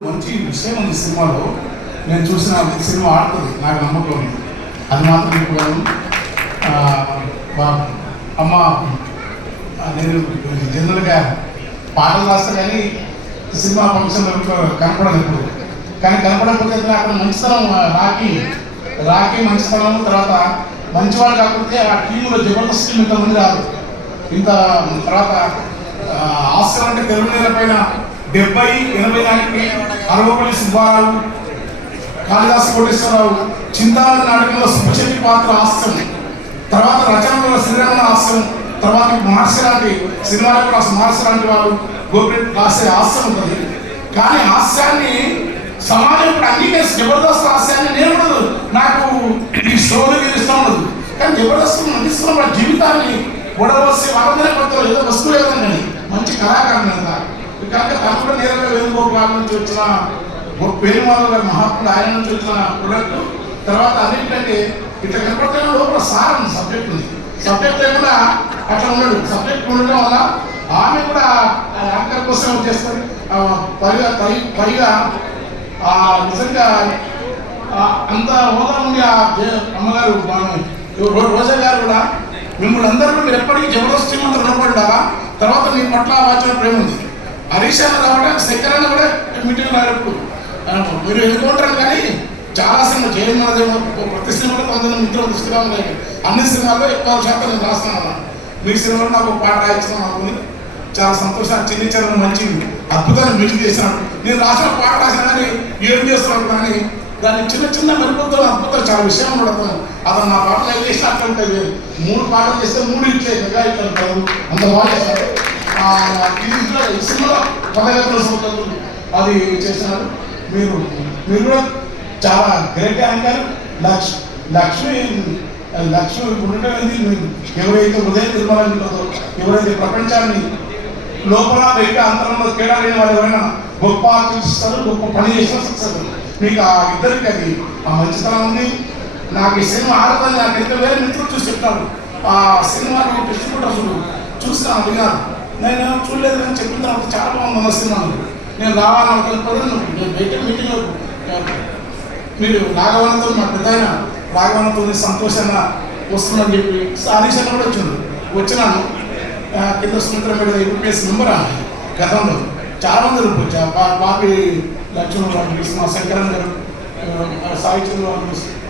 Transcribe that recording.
మంచి విషయం ఉంది సినిమాలో నేను చూసిన సినిమా ఆడుతుంది నాకు నమ్మకం ఉంది. అది మాత్రం చెప్పుకోను అమ్మ నేను జనరల్గా పాటలు రాస్తా కానీ సినిమా ఫంక్షన్లో కనపడదు ఇప్పుడు కానీ కనపడకపోతే అక్కడ మంచితనం ఆ, రాకి రాకి మంచితనం తర్వాత మంచివాడు కాకపోతే ఆ టీంలో జబర్దస్త్ టీం ఇంతమంది రాదు. ఇంత తర్వాత ఆస్కర్ అంటే తెలుగు నేల పైన డెబ్బై ఎనభై నాటికి అరవపల్లి సుబ్బారావు కాళిదాసు కోటేశ్వరరావు చింతాల నాటకంలో సుబ్బశెట్టి పాత్ర హాస్యం తర్వాత రచనలో శ్రీరామ హాస్యం తర్వాత మహర్షి లాంటి సినిమాలో కూడా మహర్షి లాంటి వాళ్ళు గోపిరెడ్డి రాసే హాస్యం ఉంటుంది. కానీ హాస్యాన్ని సమాజం ఇప్పుడు అంగీకరిస్తుంది జబర్దస్త్ హాస్యాన్ని నేను నాకు ఈ షోలు ఇష్టం ఉండదు. కానీ జబర్దస్త్ అందిస్తున్న వాళ్ళ జీవితాన్ని గొడవసి వాళ్ళందరూ కొత్త ఏదో వస్తువు లేదండి మంచి కళాకారుని అంతా. కనుక తను కూడా నేరుగా వేణుగోపాల నుంచి వచ్చిన పేరుమాధవ్ గారి మహాత్ముడు ఆయన నుంచి వచ్చిన ప్రొడక్ట్ తర్వాత అదేంటంటే ఇట్లా కనపడుతున్న లోపల సారం సబ్జెక్ట్ ఉంది. సబ్జెక్ట్ లేకుండా అట్లా ఉన్నాడు సబ్జెక్ట్ ఉండడం వల్ల ఆమె కూడా యాంకర్ కోసం చేస్తారు పైగా పై- పైగా ఆ నిజంగా అంత హోదా ఉండి ఆ అమ్మగారు రోజా గారు కూడా మిమ్మల్ని అందరూ ఎప్పటికీ జబర్దస్త్ మంత్రం రుణపడ్డారా? తర్వాత మీ పట్ల వాచన ప్రేమ ఉంది. హరీష్ అన్న రావడానికి శంకర్ అన్న కూడా మీటింగ్ రాడు మీరు ఎన్నుకుంటారు కానీ చాలా సినిమా జయన్ మనదేమో ప్రతి సినిమాలో కొంతమంది మిత్రులు తీసుకురావాలి అన్ని సినిమాల్లో ఎక్కువ శాతం నేను రాస్తున్నాను మీ సినిమాలో నాకు ఒక పాట రాయించిన అనుకుని చాలా సంతోషం చిన్ని చిన్న మంచి అద్భుతాన్ని మ్యూజిక్ చేశాను నేను రాసిన పాట రాసిన కానీ ఏం చేస్తున్నాను కానీ దాన్ని చిన్న చిన్న మెరుగుతో అద్భుతం చాలా విషయం పడతాను అతను నా పాటలు ఏం చేసినా ఉంటుంది మూడు పాటలు చేస్తే మూడు ఇట్లే ఇంకా ఇట్లా అంత బాగా చేస్తాడు ఆ, ఇది ఇందులో అది చేసినారు మీరు మీరు కూడా చాలా గ్రేట్ యాంకర్ లక్ష్ లక్ష్మి లక్ష్మి ఇప్పుడు ఉండేది ఎవరైతే ఉదయం నిర్మలా ఉంటుందో ఎవరైతే ప్రపంచాన్ని లోపల బయట అంతరంలో తేడా లేని వాళ్ళు ఎవరైనా గొప్ప ఆకర్షిస్తారు గొప్ప పని చేసిన సక్సెస్ మీకు ఆ ఇద్దరికి అది ఆ మంచితనం ఉంది నాకు ఈ సినిమా ఆడతాను నాకు ఎంత వేరే మిత్రులు చూసి చెప్తాను ఆ సినిమాను డిస్ట్రిబ్యూటర్స్ చూసిన అడిగారు నేను చూడలేదు అని చెప్పిన తర్వాత చాలా బాగుంది నమస్తున్నాను నేను రావాలనుకున్నప్పుడు నేను బయట మీటింగ్లో మీరు రాఘవనంతో మా పెద్ద ఆయన రాఘవనంతో సంతోషంగా వస్తుందని చెప్పి హరీష్ కూడా వచ్చింది. వచ్చినాను. కింద సుమిత్ర మీద యూపీఎస్ నెంబర్ గతంలో చాలా మంది వచ్చా పాపి లక్ష్మణ్ గారు మా శంకరన్ గారు ఆ, సాయి చంద్ర